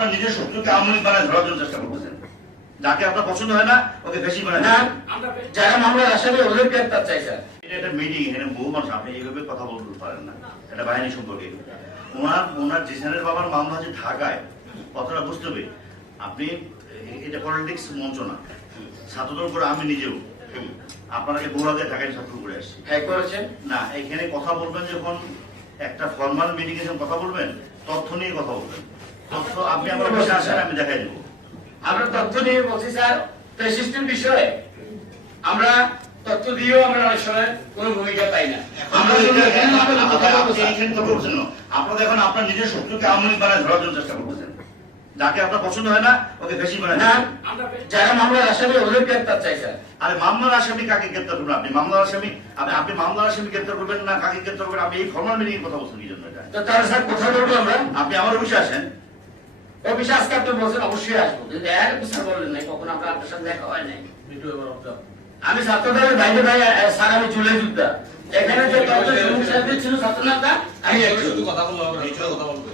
আপনার নিজের শত্রুকে আওয়ামী লীগ বানায় ধরার জন্য চেষ্টা করতেছেন। যাকে আপনার পছন্দ হয় না ওকে বেশি বানায় যারা মামলার আসামি ওদের গ্রেপ্তার চাই স্যার। এটা একটা মিটিং, এখানে বহু মানুষ, আপনি এইভাবে কথা বলতে পারেন না এটা বাহিনী সম্পর্কে। ওনার জিসানের বাবার মামলা হচ্ছে ঢাকায়, কথাটা বুঝতে হবে। আপনি এটা পলিটিক্স মঞ্চ না, ছাত্রদের উপরে আমি নিজেও আপনাকে বহু আগে ঢাকায় ছাত্র করে আসছি। হ্যাঁ করেছেন না, এখানে কথা বলবেন যখন একটা ফর্মাল মিটিং এ কথা বলবেন, তথ্য নিয়ে কথা বলবেন। তথ্য আপনি আমার কাছে আসেন, আমি দেখাই দেবো। আমরা তথ্য নিয়ে বলছি স্যার, সিস্টেম বিষয়ে আমরা তথ্য দিয়েও আমরা অনেক সময় কোনো ভূমিকা পাই না। আমরা এইখানে কথা বলছেন না, আপনাদের এখন আপনার নিজের শত্রুকে আওয়ামী লীগ বানায় ধরার জন্য চেষ্টা করতেছেন। যাকে আপনার পছন্দ হয় না ওকে বেশি বানায় যারা মামলার আসামি ওদের গ্রেপ্তার চাই স্যার। আরে মামলার আসামি কাকে গ্রেপ্তার করবেন? আপনি মামলার আসামি, আপনি মামলার আসামি গ্রেপ্তার করবেন না কাকে গ্রেপ্তার করবেন? আপনি এই ফর্মাল মিটিং এর কথা বলছেন কি জন্য? এটা তো তাহলে স্যার কোথায় বলবো আমরা? আপনি আমার অফিসে আসেন। অফিসে আজকে আপনি বলছেন অবশ্যই আসবো, কিন্তু স্যার বললেন নাই, কখন আমরা আপনার সাথে দেখা হয় নাই। আমি ছাত্রদের বাইরে ভাই স্যার, আমি চলে যুদ্ধা এখানে যে তথ্য সমস্যা ছিল ছাত্র নেতা, আমি শুধু কথা বলবো, কথা বলবো।